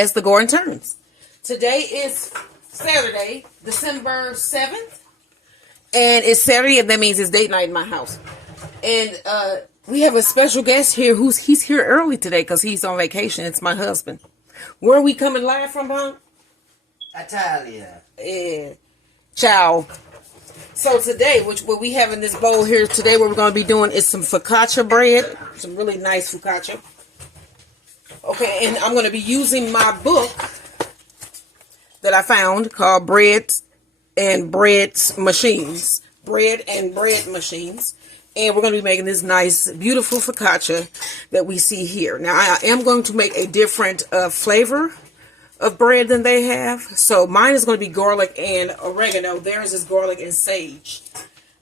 as the Garden Turns. Today is Saturday, December 7th. And it's Saturday, and that means it's date night in my house. And we have a special guest here he's here early today because he's on vacation. It's my husband. Where are we coming live from, Bon? Italia. Yeah. Ciao. So today, what we have in this bowl here today, what we're going to be doing is some focaccia bread. Some really nice focaccia. Okay, and I'm going to be using my book that I found called Bread and Bread Machines. Bread and Bread Machines. And we're going to be making this nice, beautiful focaccia that we see here. Now, I am going to make a different flavor of bread than they have. So mine is going to be garlic and oregano. Theirs is garlic and sage.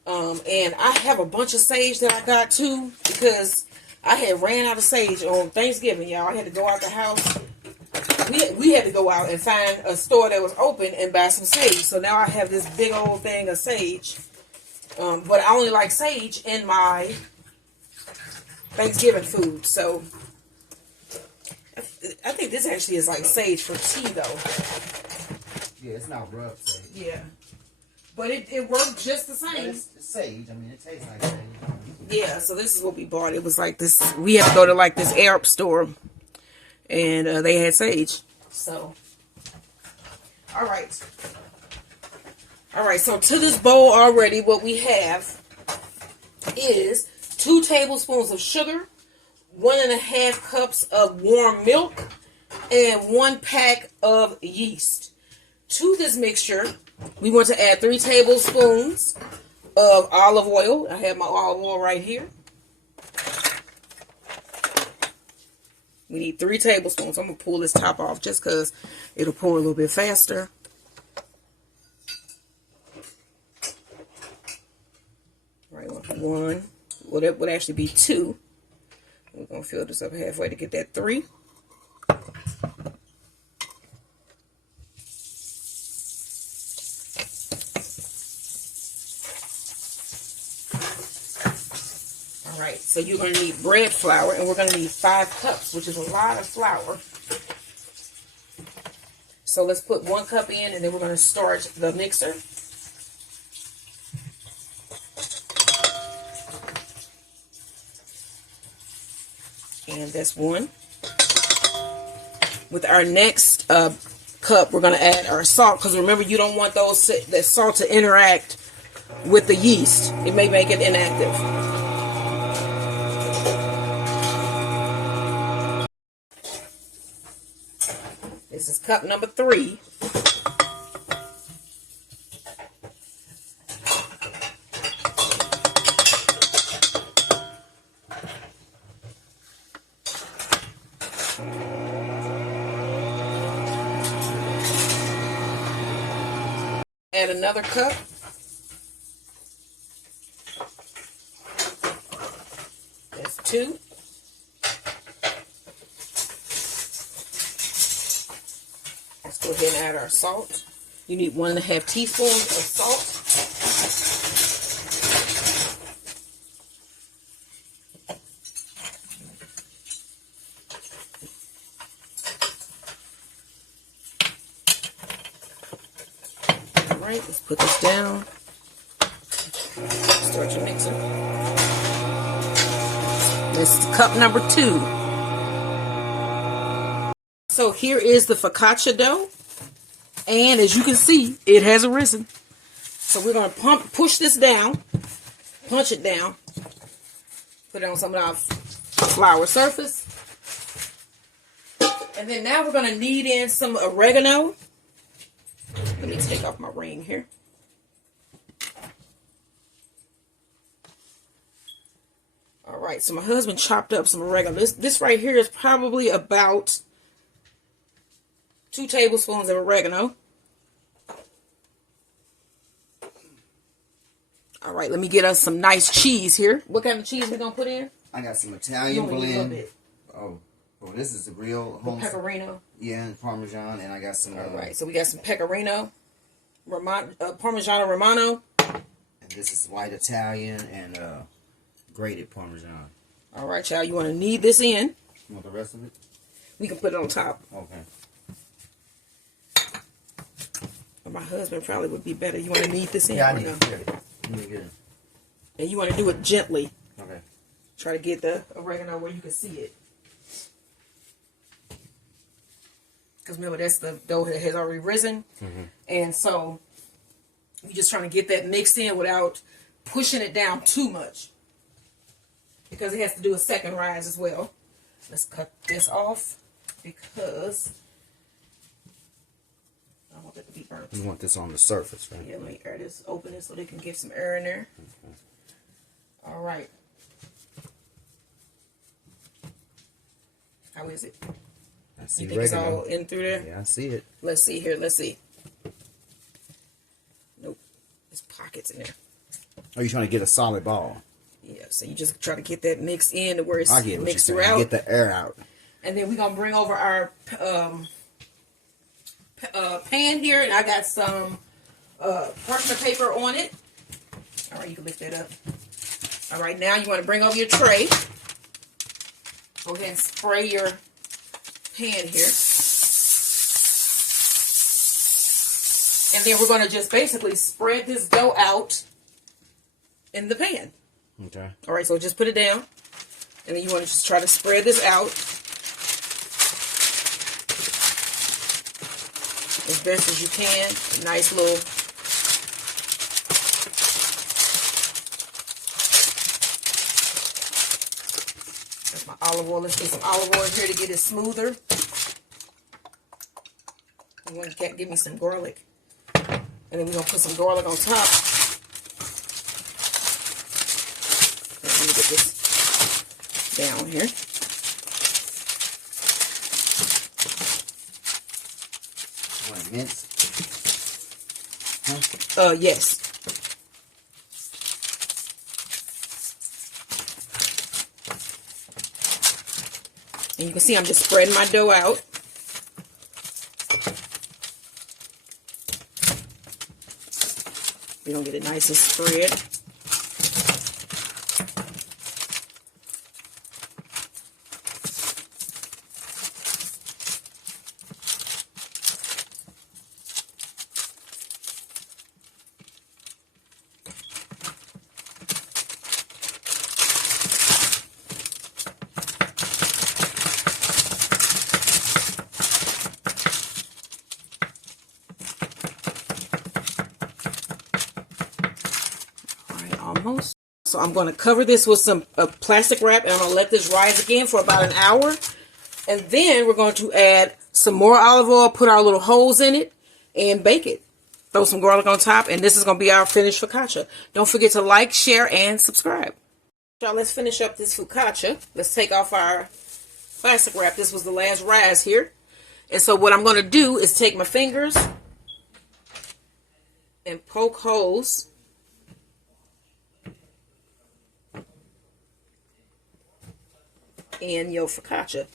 And I have a bunch of sage that I got too, because I had ran out of sage on Thanksgiving, y'all. I had to go out the house. We had to go out and find a store that was open and buy some sage. So now I have this big old thing of sage. But I only like sage in my Thanksgiving food. So I think this actually is like sage for tea, though. Yeah, it's not rubbed sage. Yeah. But it worked just the same. It's sage. I mean, it tastes like sage. Yeah, so this is what we bought. It was like this. We had to go to like this Arab store. And they had sage. So. Alright. Alright, so to this bowl already, what we have is 2 tablespoons of sugar, 1.5 cups of warm milk, and 1 pack of yeast. To this mixture, we want to add 3 tablespoons of olive oil. I have my olive oil right here. We need 3 tablespoons. I'm going to pull this top off just because it'll pour a little bit faster. All right, 1. Well, that would actually be 2. We're going to fill this up halfway to get that 3. All right, so you're going to need bread flour, and we're going to need 5 cups, which is a lot of flour. So let's put 1 cup in, and then we're going to start the mixer. And that's 1. With our next cup, we're going to add our salt, because remember, you don't want that salt to interact with the yeast. It may make it inactive. This is cup number 3. Add another cup. That's 2. Let's go ahead and add our salt. You need 1.5 teaspoons of salt. All right, let's put this down. Start your mixer. This is cup number 2. So here is the focaccia dough, and as you can see, it has arisen. So we're going to push this down, punch it down, put it on some of our flour surface, and then now we're going to knead in some oregano. Let me take off my ring here. All right, so my husband chopped up some oregano. This right here is probably about 2 tablespoons of oregano. All right, let me get us some nice cheese here. What kind of cheese we gonna put in? I got some Italian blend. Oh, this is the real home. Pecorino. Yeah, and Parmesan, and I got some. All right, so we got some Pecorino, Parmigiano Romano. And this is white Italian and grated Parmesan. All right, y'all. You want to knead this in? You want the rest of it? We can put it on top. Okay. My husband probably would be better. You want to knead this in? Yeah, I need to get it. And you want to do it gently. Okay. Try to get the oregano where you can see it. Because remember, that's the dough that has already risen. And so you're just trying to get that mixed in without pushing it down too much. Because it has to do a second rise as well. Let's cut this off because I don't want that to be burnt. You want this on the surface, right? Yeah, let me air this, open it so they can get some air in there. All right. How is it? I see you think it's all in through there? Yeah, I see it. Let's see here. Let's see. Nope. There's pockets in there. Are you trying to get a solid ball? Yeah, so you just try to get that mix in to where it's mixed throughout. throughout. Get the air out. And then we're going to bring over our pan here. And I got some parchment paper on it. All right, you can lift that up. All right, now you want to bring over your tray. Go ahead and spray your pan here. And then we're going to just basically spread this dough out in the pan. Okay. All right, so just put it down. And then you want to just try to spread this out as best as you can. Nice little that's my olive oil. Let's get some olive oil here to get it smoother. You want to give me some garlic. And then we're going to put some garlic on top. Let me get this down here. Want it minced? Huh? Yes. And you can see I'm just spreading my dough out. We're going to get it nice and spread. Almost. So I'm going to cover this with some plastic wrap, and I'm going to let this rise again for about an hour. And then we're going to add some more olive oil, put our little holes in it, and bake it. Throw some garlic on top, and this is going to be our finished focaccia. Don't forget to like, share, and subscribe. Y'all, let's finish up this focaccia. Let's take off our plastic wrap. This was the last rise here. And so what I'm going to do is take my fingers and poke holes in your focaccia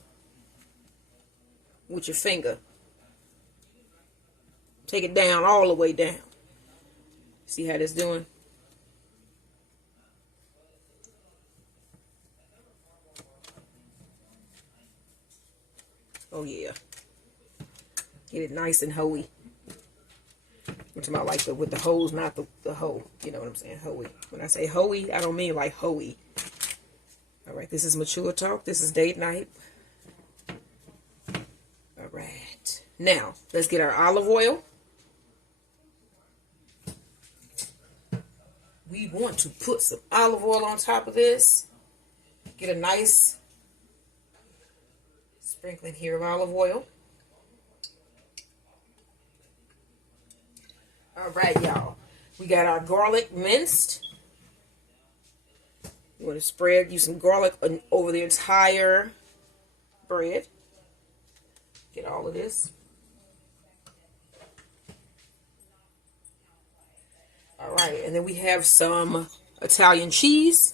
with your finger. Take it down, all the way down. See how this doing? Oh yeah. Get it nice and hoey. Which I like with the holes, not the hoe. You know what I'm saying? Hoey. When I say hoey, I don't mean like hoey. Alright, this is Mature Talk. This is date night. Alright. Now, let's get our olive oil. We want to put some olive oil on top of this. Get a nice sprinkling here of olive oil. Alright, y'all. We got our garlic minced. You want to spread, use some garlic over the entire bread. Get all of this. Alright, and then we have some Italian cheese.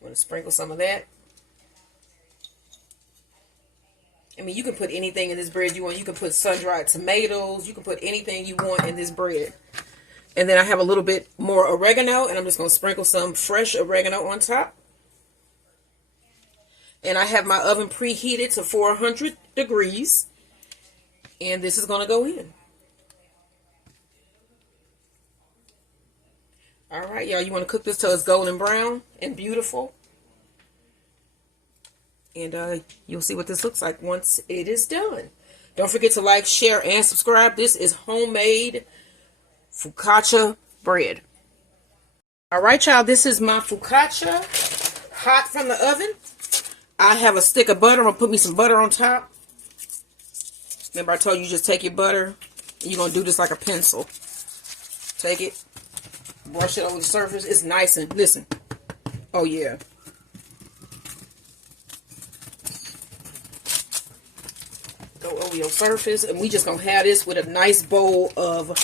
You want to sprinkle some of that. I mean, you can put anything in this bread you want. You can put sun-dried tomatoes. You can put anything you want in this bread. And then I have a little bit more oregano, and I'm just going to sprinkle some fresh oregano on top. And I have my oven preheated to 400 degrees. And this is going to go in. All right, y'all. You want to cook this till it's golden brown and beautiful. And you'll see what this looks like once it is done. Don't forget to like, share, and subscribe. This is homemade focaccia bread. All right, y'all. This is my focaccia, hot from the oven. I have a stick of butter. I'm going to put me some butter on top. Remember I told you just take your butter. And you're going to do this like a pencil. Take it. Brush it over the surface. It's nice and, listen. Oh, yeah. Go over your surface. And we just going to have this with a nice bowl of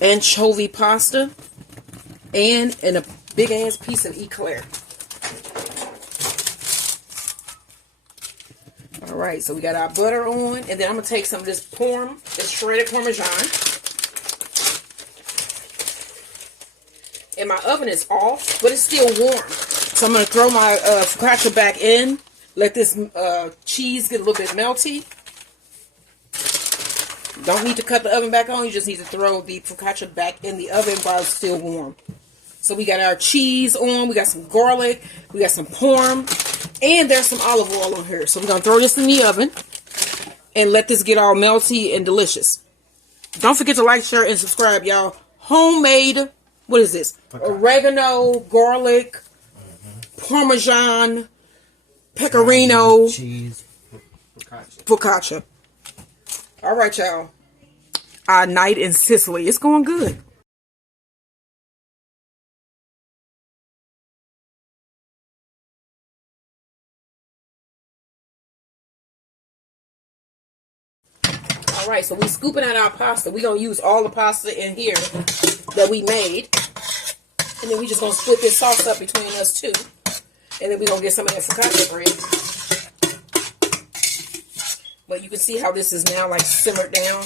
anchovy pasta. And a big-ass piece of eclair. All right, so we got our butter on. And then I'm going to take some of this this shredded Parmesan. And my oven is off, but it's still warm. So I'm going to throw my focaccia back in. Let this cheese get a little bit melty. Don't need to cut the oven back on. You just need to throw the focaccia back in the oven while it's still warm. So we got our cheese on. We got some garlic. We got some parm. And there's some olive oil on here. So we're going to throw this in the oven. And let this get all melty and delicious. Don't forget to like, share, and subscribe, y'all. Homemade... What is this? Oregano, garlic, Parmesan, pecorino, cheese, focaccia. All right, y'all. Our night in Sicily. It's going good. All right, so we scooping out our pasta. We're going to use all the pasta in here that we made. And then we just going to split this sauce up between us two. And then we're going to get some of that focaccia bread. But you can see how this is now like simmered down.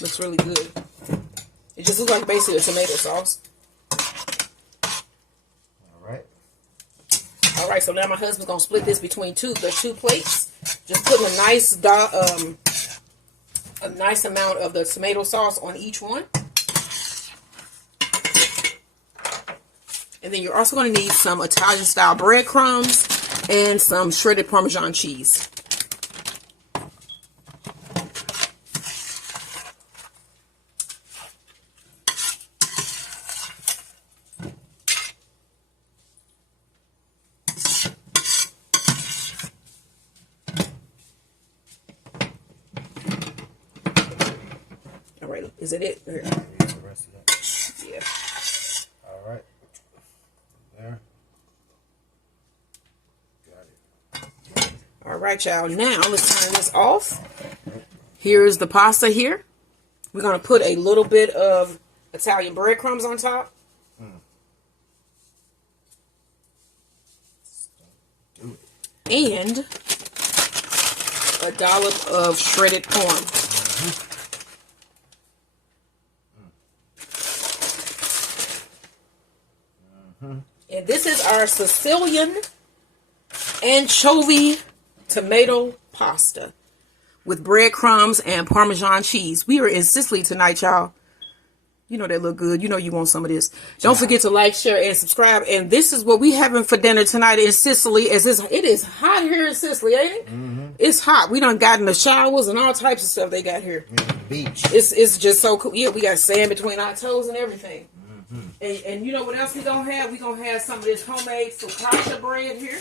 Looks really good. It just looks like basically a tomato sauce. All right, so now my husband's going to split this between the two plates. Just putting a nice amount of the tomato sauce on each one. And then you're also going to need some Italian-style breadcrumbs and some shredded Parmesan cheese. All right, is it? Here. Yeah. All right. There. Got it. All right, y'all. Now let's turn this off. Here's the pasta here. We're going to put a little bit of Italian breadcrumbs on top. And a dollop of shredded parm. And this is our Sicilian anchovy tomato pasta with breadcrumbs and Parmesan cheese. We are in Sicily tonight, y'all. You know they look good. You know you want some of this. Don't forget to like, share, and subscribe. And this is what we having for dinner tonight in Sicily. It is hot here in Sicily, ain't it? It's hot. We done got in the showers and all types of stuff they got here. Beach. It's just so cool. Yeah, we got sand between our toes and everything. And you know what else we gonna have? We gonna have some of this homemade focaccia bread here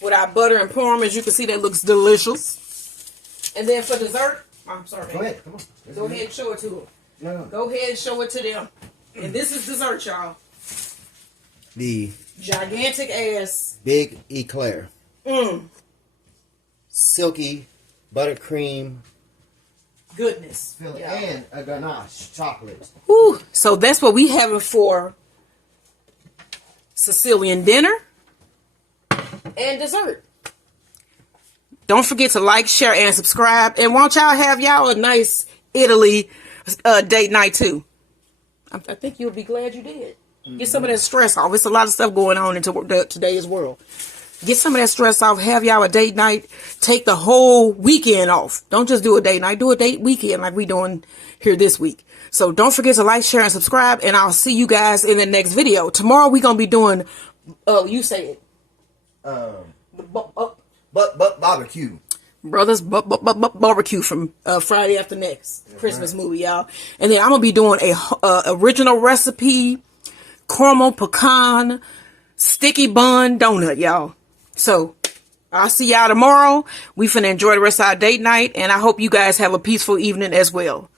with our butter and parm. As you can see, that looks delicious. And then for dessert, I'm sorry. Go ahead, come on. Go ahead and show it to them. No. Go ahead and show it to them. And this is dessert, y'all. The gigantic ass big eclair. Silky buttercream. Goodness. Yeah. And a ganache chocolate. Whew. So that's what we having for Sicilian dinner and dessert. Don't forget to like, share, and subscribe. And won't y'all have y'all a nice Italy date night too? I think you'll be glad you did. Get some of that stress off. It's a lot of stuff going on in today's world. Get some of that stress off. Have y'all a date night. Take the whole weekend off. Don't just do a date night. Do a date weekend like we doing here this week. So don't forget to like, share, and subscribe. And I'll see you guys in the next video. Tomorrow we're going to be doing, you say it. Barbecue. Brothers barbecue from Friday After Next. Christmas movie, y'all. And then I'm going to be doing a original recipe, caramel pecan, sticky bun donut, y'all. So, I'll see y'all tomorrow. We finna enjoy the rest of our date night, and I hope you guys have a peaceful evening as well.